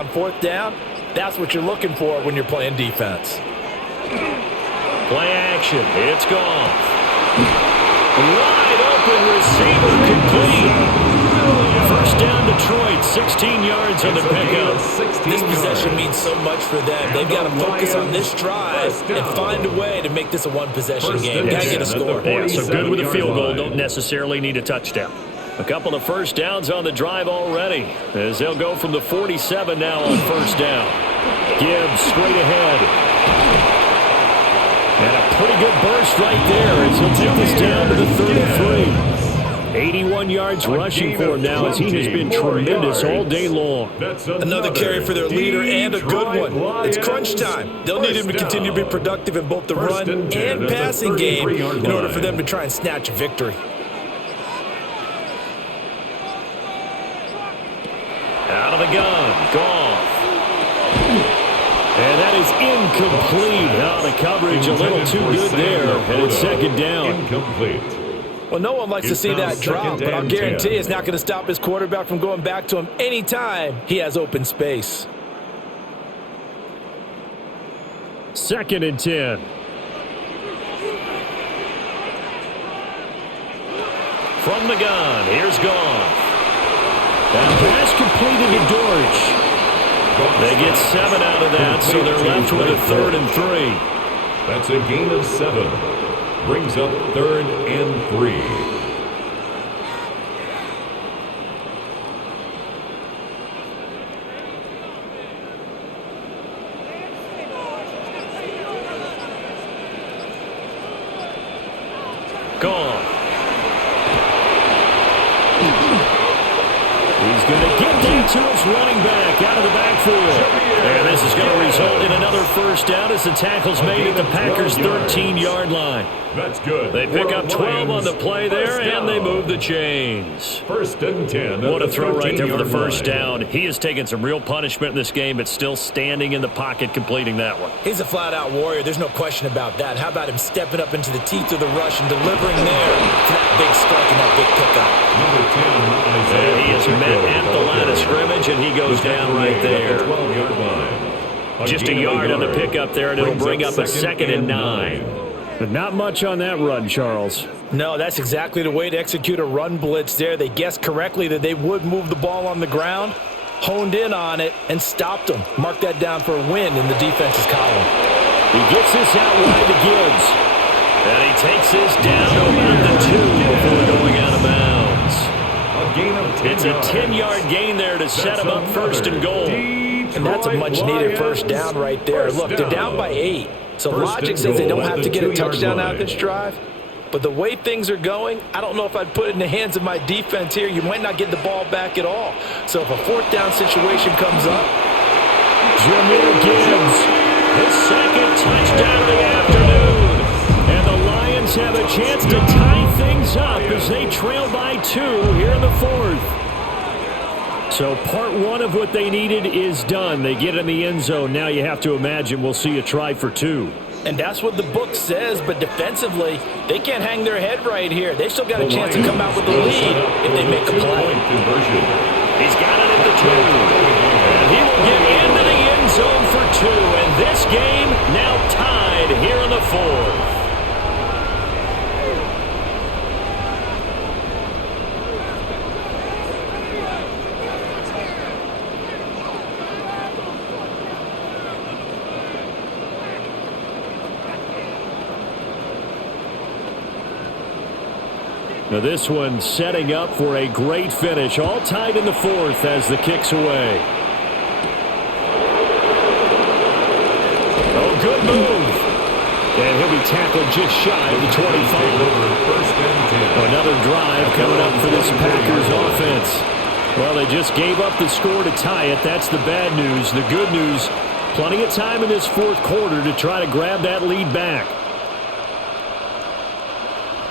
On fourth down, that's what you're looking for when you're playing defense. Play action. It's gone. Wide open receiver complete. First down Detroit, 16 yards on the pickup. This possession means so much for them. They've got to focus on this drive and find a way to make this a one-possession game. Got to get a score. Yeah, so good with a field goal. Don't necessarily need a touchdown. A couple of first downs on the drive already, as they'll go from the 47 now on first down. Gibbs straight ahead. And a pretty good burst right there as he'll take this down to the 33. 81 yards rushing for him now as he has been tremendous all day long. Another carry for their leader and a good one. It's crunch time. They'll need him to continue to be productive in both the run and passing game in order for them to try and snatch a victory. Out of the gun, Goff. And that is incomplete. Out of coverage, a little too good there. And it's second down. Incomplete. Well, no one likes to see that drop, but I'll guarantee it's not going to stop his quarterback from going back to him anytime he has open space. Second and 10. From the gun, here's Goff. And pass completed to Dortch. They get 7 out of that, so they're left with a 3rd and 3. That's a gain of 7. Brings up 3rd and 3. Gone. He's going to get that to his running back out of the backfield. And this is going to result in another first down as the tackle's made at the Packers' 13-yard line. That's good. They pick up 12 on the play there, and they move the chains. First and 10. What a throw right there for the first down. He has taken some real punishment in this game, but still standing in the pocket completing that one. He's a flat-out warrior. There's no question about that. How about him stepping up into the teeth of the rush and delivering there for that big strike and that big pickup? Number 10, and he is met at the line of scrimmage, and he goes down right there. 12-yard line. Just a yard on the pickup there, and it'll bring up a 2nd and 9. But not much on that run, Charles. No, that's exactly the way to execute a run blitz there. They guessed correctly that they would move the ball on the ground, honed in on it, and stopped them. Mark that down for a win in the defense's column. He gets this out wide to Gibbs. And he takes this down to about the 2 before going out of bounds. A gain of 10 it's a 10-yard gain there to set him up first and goal. And that's a much-needed first down right there. Look, they're down by 8. So logic says they don't have to get a touchdown out of this drive. But the way things are going, I don't know if I'd put it in the hands of my defense here. You might not get the ball back at all. So if a fourth down situation comes up. Jameer Gibbs, his second touchdown of the afternoon. And the Lions have a chance to tie things up as they trail by 2 here in the 4th. So part 1 of what they needed is done. They get in the end zone. Now you have to imagine we'll see a try for 2. And that's what the book says, but defensively, they can't hang their head right here. They still got a chance to come out with the lead if they make a play. He's got it at the 2. And he will get into the end zone for 2. And this game now tied here in the 4th. Now this one setting up for a great finish. All tied in the 4th as the kick's away. Oh, good move. And he'll be tackled just shy of the 25. Another drive coming up for this Packers offense. Well, they just gave up the score to tie it. That's the bad news. The good news, plenty of time in this 4th quarter to try to grab that lead back.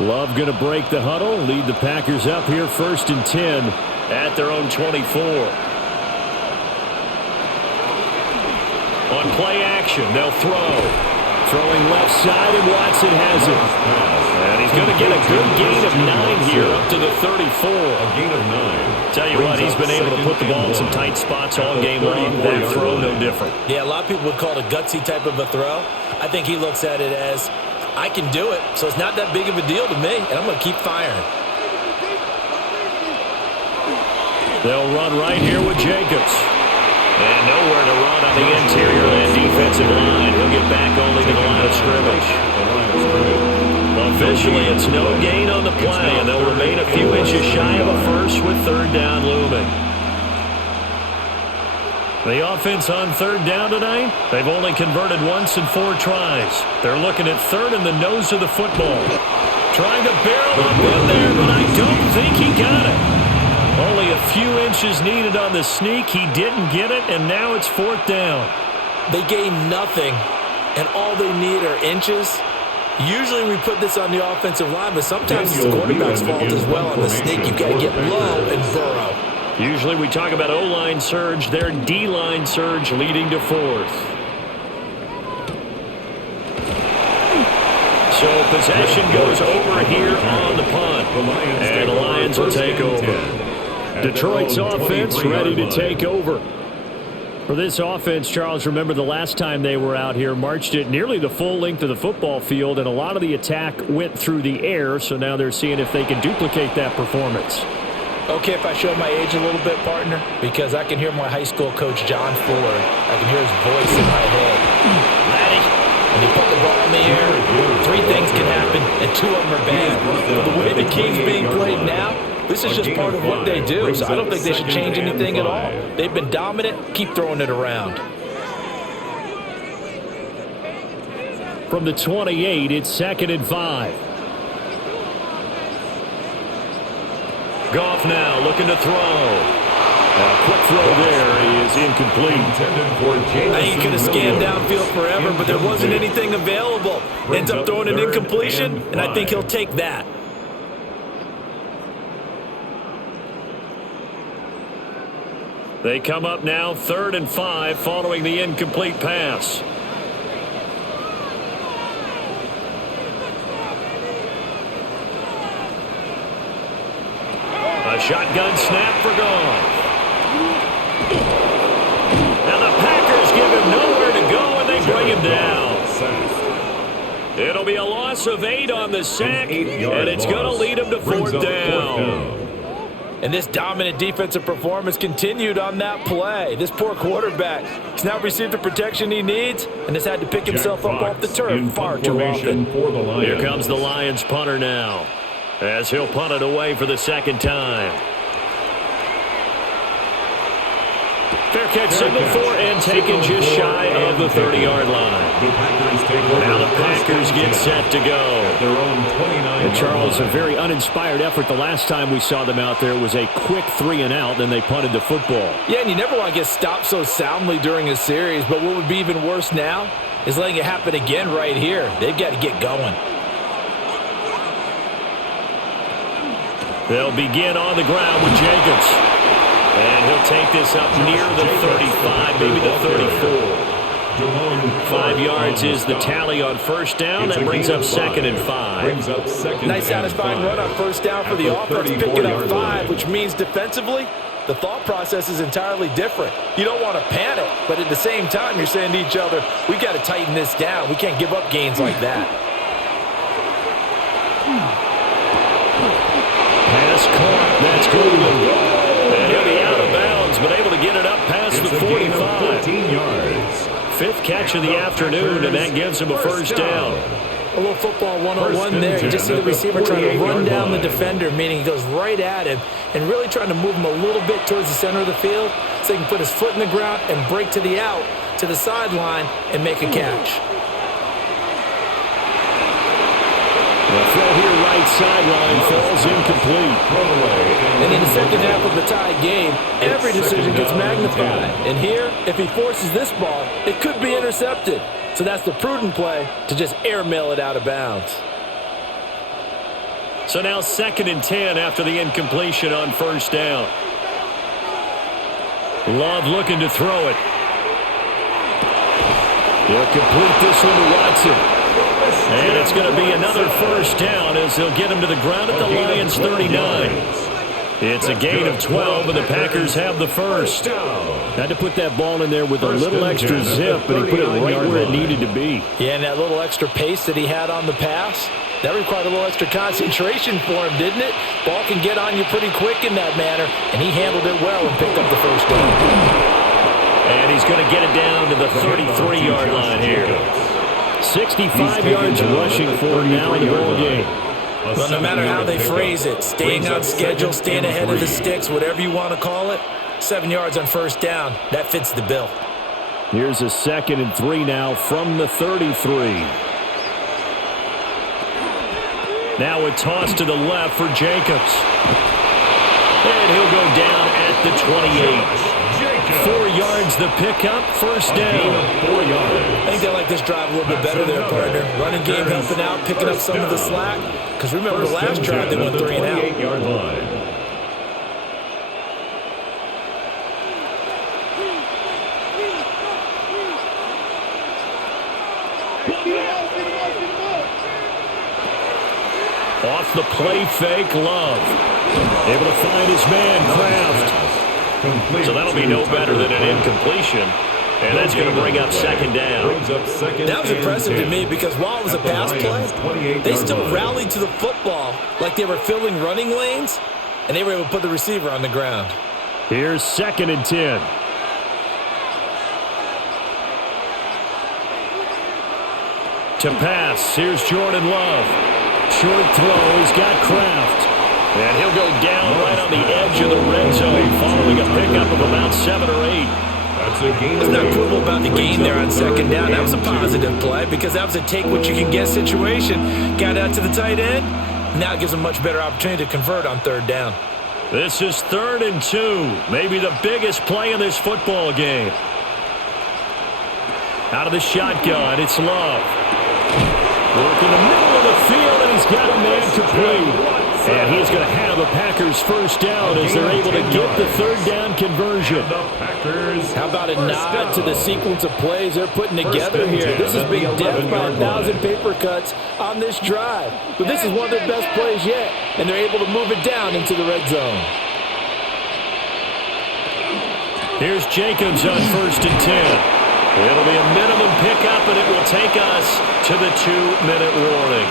Love going to break the huddle, lead the Packers up here 1st and 10 at their own 24. On play action, they'll throw. Throwing left side, and Watson has it. And he's going to get a good gain of 9 here up to the 34. A gain of 9. Tell you what, he's been able to put the ball in some tight spots all game long. That throw, no different. Yeah, a lot of people would call it a gutsy type of a throw. I think he looks at it as, I can do it, so it's not that big of a deal to me, and I'm going to keep firing. They'll run right here with Jacobs. And nowhere to run on the interior of that defensive line. He'll get back only to the line of scrimmage. Officially, it's no gain on the play, and they'll remain a few inches shy of a first with third down looming. The offense on third down tonight, they've only converted once in 4 tries. They're looking at third in the nose of the football. Trying to barrel up in there, but I don't think he got it. Only a few inches needed on the sneak. He didn't get it, and now it's fourth down. They gain nothing, and all they need are inches. Usually we put this on the offensive line, but sometimes it's the quarterback's fault as well on the sneak. You've got to get low and burrow. Usually we talk about O-line surge, their D-line surge leading to fourth. So possession goes over here on the punt, and the Lions will take over. Detroit's offense ready to take over. For this offense, Charles, remember the last time they were out here, marched it nearly the full length of the football field, and a lot of the attack went through the air, so now they're seeing if they can duplicate that performance. Okay, if I show my age a little bit, partner, because I can hear my high school coach, John Ford. I can hear his voice in my head. Laddie, when you put the ball in the air, 3 things can happen, and 2 of them are bad. But the way the game's being played now, this is just part of what they do, so I don't think they should change anything at all. They've been dominant. Keep throwing it around. From the 28, it's 2nd and 5. Goff now looking to throw. A quick throw there is incomplete. I ain't going to scan downfield forever, but there wasn't anything available. Ends up throwing an incompletion, and I think he'll take that. They come up now 3rd and 5 following the incomplete pass. A shotgun snap for Goff. And the Packers give him nowhere to go, and they bring him down. It'll be a loss of 8 on the sack, and it's going to lead him to 4th down. And this dominant defensive performance continued on that play. This poor quarterback has now received the protection he needs and has had to pick himself up off the turf far too often. Here comes the Lions punter now, as he'll punt it away for the 2nd time. Fair catch signal for and taken just shy of the 30-yard line. Now the Packers get set to go. And Charles, a very uninspired effort the last time we saw them out there was a quick 3-and-out, then they punted the football. Yeah, and you never want to get stopped so soundly during a series, but what would be even worse now is letting it happen again right here. They've got to get going. They'll begin on the ground with Jacobs. And he'll take this up near the 35, maybe the 34. 5 yards is the tally on first down. That brings up 2nd and 5. Nice satisfying run on first down for the offense, picking up 5, which means defensively, the thought process is entirely different. You don't want to panic, but at the same time, you're saying to each other, we got to tighten this down. We can't give up gains like that. Pass caught. That's good. And he'll be out of bounds, but able to get it up past the 45. 14 yards. 5th catch of the afternoon, and that gives him a first down. A little football 101 there. You just see the receiver trying to run down the defender, meaning he goes right at him and really trying to move him a little bit towards the center of the field so he can put his foot in the ground and break to the out, to the sideline, and make a catch. The throw here right sideline falls incomplete. And in the second half of the tied game, every decision gets magnified. And here, if he forces this ball, it could be intercepted. So that's the prudent play to just airmail it out of bounds. So now 2nd and 10 after the incompletion on first down. Love looking to throw it. He'll complete this one to Watson. And it's going to be another first down as they'll get him to the ground at the Lions' 39. It's a gain of 12, and the Packers have the first. Had to put that ball in there with a little extra zip, but he put it right where it needed to be. Yeah, and that little extra pace that he had on the pass, that required a little extra concentration for him, didn't it? Ball can get on you pretty quick in that manner, and he handled it well and picked up the first down. And he's going to get it down to the 33-yard line here. 65 yards rushing for him now in the ball game. Well, no matter how they phrase it, staying on schedule, staying ahead of the sticks, whatever you want to call it, 7 yards on first down, that fits the bill. Here's a 2nd and 3 now from the 33. Now a toss to the left for Jacobs. And he'll go down at the 28. 4 yards the pickup, first down. I think they like this drive a little bit better there, partner. Running game helping out, picking up some of the slack. Because remember, the last drive they went 3 and out. Off the play fake, Love. Able to find his man, Kraft. So that'll be no better than an incompletion. And that's going to bring up 2nd down. That was impressive to me because while it was a pass play, they still rallied to the football like they were filling running lanes, and they were able to put the receiver on the ground. Here's 2nd and 10. To pass, here's Jordan Love. Short throw, he's got Kraft. And he'll go down right on the edge of the red zone following a pickup of about 7 or 8. It's not quibble about the gain there on 2nd down. That was a positive play because that was a take-what-you-can-get situation. Got out to the tight end. Now it gives them a much better opportunity to convert on 3rd down. This is 3rd and 2. Maybe the biggest play in this football game. Out of the shotgun, it's Love. Work in the middle of the field, and he's got a man complete. And he's going to have a Packers first down as they're able to get the 3rd down conversion. How about a nod to the sequence of plays they're putting together here? This is big death by 1,000 paper cuts on this drive. But this is one of their best plays yet, and they're able to move it down into the red zone. Here's Jacobs on 1st and 10. It'll be a minimum pickup, and it will take us to the 2-minute warning.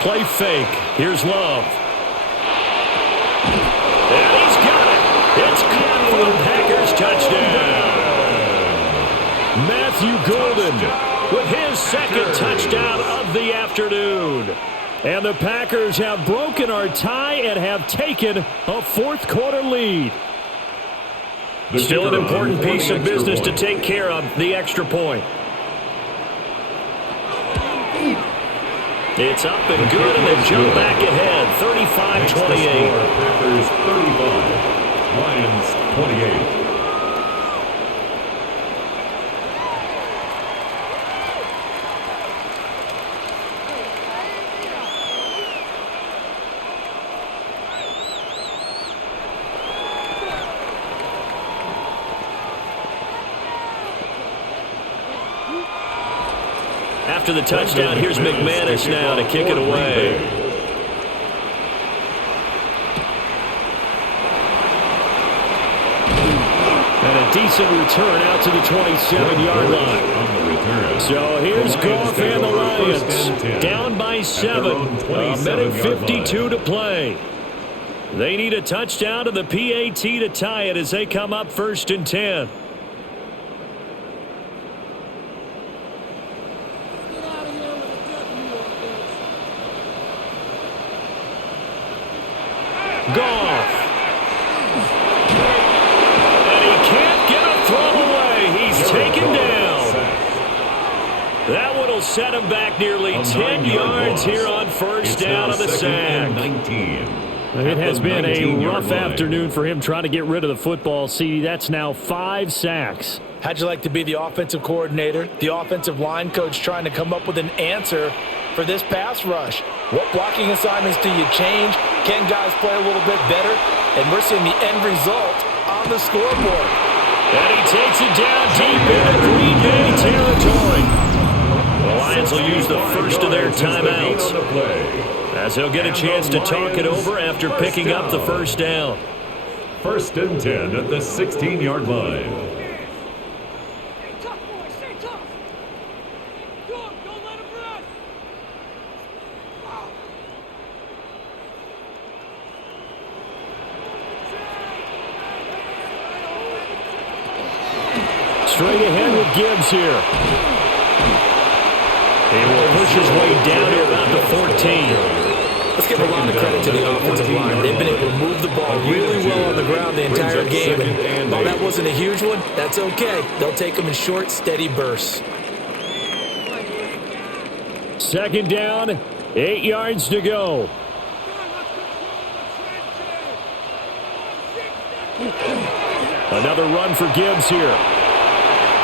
Play fake. Here's Love. And he's got it. It's caught for the Packers touchdown. Matthew Golden with his 2nd touchdown of the afternoon. And the Packers have broken our tie and have taken a 4th quarter lead. Still an important piece of business to take care of, the extra point. It's up and good, and they jump back ahead, 35-28. Packers 35, Lions 28. After the touchdown, here's McManus now to kick it away. And a decent return out to the 27-yard line. So here's Goff and the Lions. Down by 7. A minute 52 to play. They need a touchdown to the PAT to tie it as they come up 1st and 10. Goff. And he can't get a throw away. He's taken down. That one will set him back nearly 10 yards here on first down of the sack. It has been a rough afternoon for him trying to get rid of the football. See, that's now 5 sacks. How'd you like to be the offensive coordinator, the offensive line coach trying to come up with an answer for this pass rush? What blocking assignments do you change? Can guys play a little bit better? And we're seeing the end result on the scoreboard. And he takes it down deep into Green Bay territory. The Lions will use the first of their timeouts, as he'll get a chance to talk it over after picking up the first down. 1st and 10 at the 16-yard line. Straight ahead with Gibbs here. He will push his way down to about the 14. Let's give a lot of credit to the offensive line. They've been able to move the ball really well on the ground the entire game. And while that wasn't a huge one, that's okay. They'll take them in short, steady bursts. 2nd down, 8 yards to go. Another run for Gibbs here.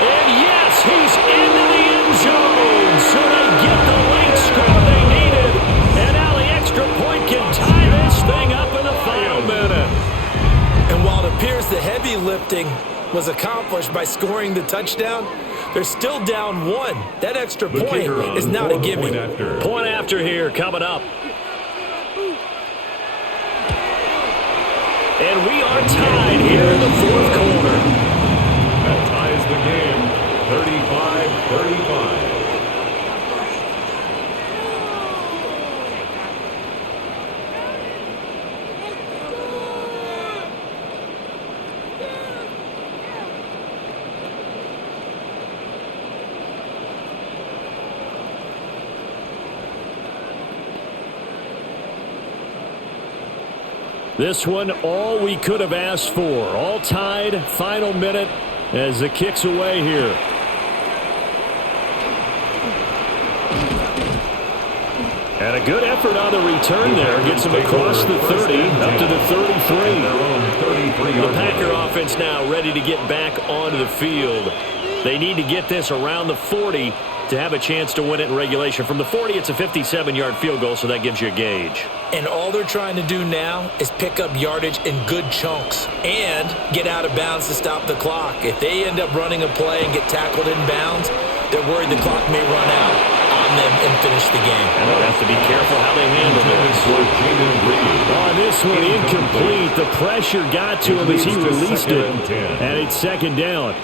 And yes, he's into the end zone. So they get the late score they needed. And now the extra point can tie this thing up in the final minute. And while it appears the heavy lifting was accomplished by scoring the touchdown, they're still down 1. That extra point is not a gimme. Point after here coming up. And we are tied here in the 4th quarter. That ties the game, 35-35. This one, all we could have asked for. All tied, final minute as the kick's away here. And a good effort on the return there. Gets him across the 30, up to the 33. The Packer offense now ready to get back onto the field. They need to get this around the 40 to have a chance to win it in regulation. From the 40, it's a 57-yard field goal, so that gives you a gauge. And all they're trying to do now is pick up yardage in good chunks and get out of bounds to stop the clock. If they end up running a play and get tackled in bounds, they're worried the clock may run out on them and finish the game. And they'll have to be careful how they handle this. On this one, incomplete. The pressure got to him as he released it. And it's 2nd down.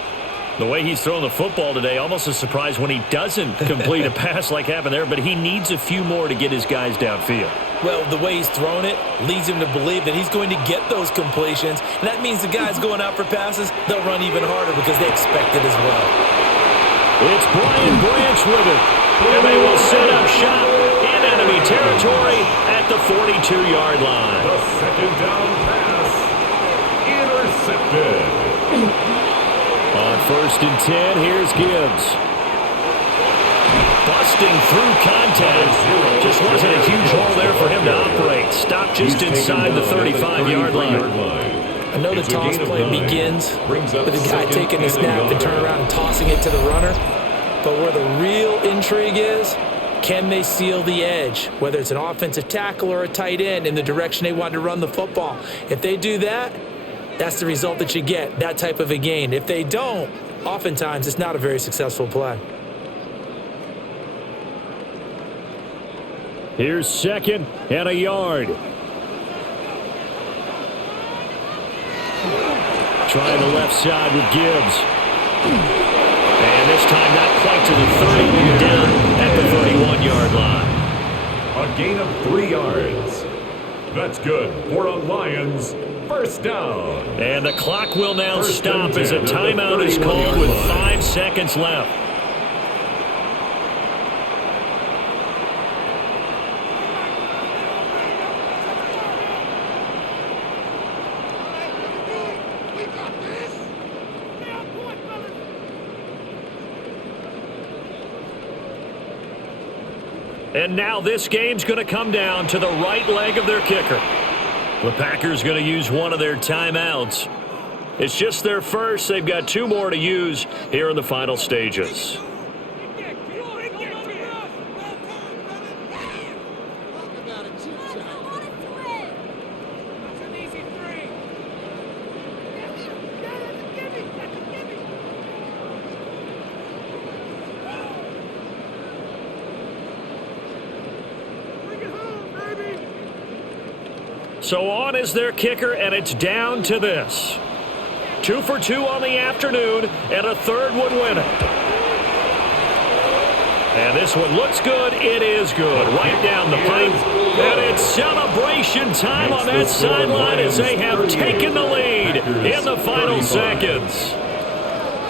The way he's throwing the football today, almost a surprise when he doesn't complete a pass like happened there, but he needs a few more to get his guys downfield. Well, the way he's thrown it leads him to believe that he's going to get those completions, and that means the guys going out for passes, they'll run even harder because they expect it as well. It's Brian Branch with it, and they will set up shop in enemy territory at the 42-yard line. The 2nd down pass intercepted. On 1st and 10, here's Gibbs. Busting through contact. Just wasn't a huge hole there for him to operate. Stopped just inside the 35-yard line. I know the toss play begins with the guy taking the snap and turn around and tossing it to the runner. But where the real intrigue is, can they seal the edge? Whether it's an offensive tackle or a tight end in the direction they want to run the football. If they do that, that's the result that you get, that type of a gain. If they don't, oftentimes it's not a very successful play. Here's 2nd and a yard. Trying the left side with Gibbs. And this time not quite to the 30, down at the 31-yard line. A gain of 3 yards. That's good for a Lions 1st down. And the clock will now stop as a timeout is called with 5 seconds left. And now this game's going to come down to the right leg of their kicker. The Packers going to use one of their timeouts. It's just their first. They've got 2 more to use here in the final stages. So on is their kicker, and it's down to this. 2 for 2 on the afternoon, and a third would win it. And this one looks good. It is good. Right down the pipe. And it's celebration time on that sideline as they have taken the lead in the final seconds.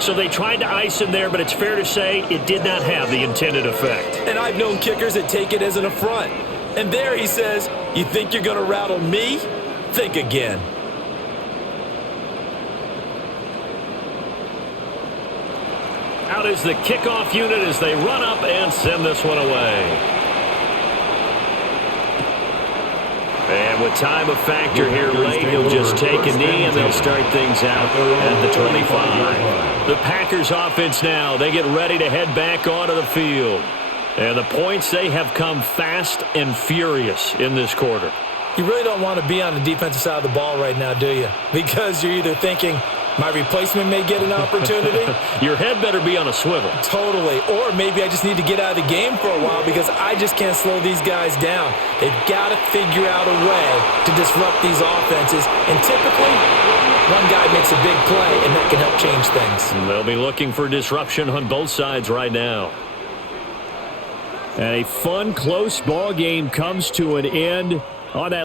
So they tried to ice him there, but it's fair to say it did not have the intended effect. And I've known kickers that take it as an affront. And there he says, you think you're going to rattle me? Think again. Out is the kickoff unit as they run up and send this one away. And with time of factor here late, he'll just take a knee and they'll start things out at the 25. The Packers offense now, they get ready to head back onto the field. And the points, they have come fast and furious in this quarter. You really don't want to be on the defensive side of the ball right now, do you? Because you're either thinking, my replacement may get an opportunity. Your head better be on a swivel. Totally. Or maybe I just need to get out of the game for a while because I just can't slow these guys down. They've got to figure out a way to disrupt these offenses. And typically, one guy makes a big play, and that can help change things. And they'll be looking for disruption on both sides right now. And a fun, close ball game comes to an end on that.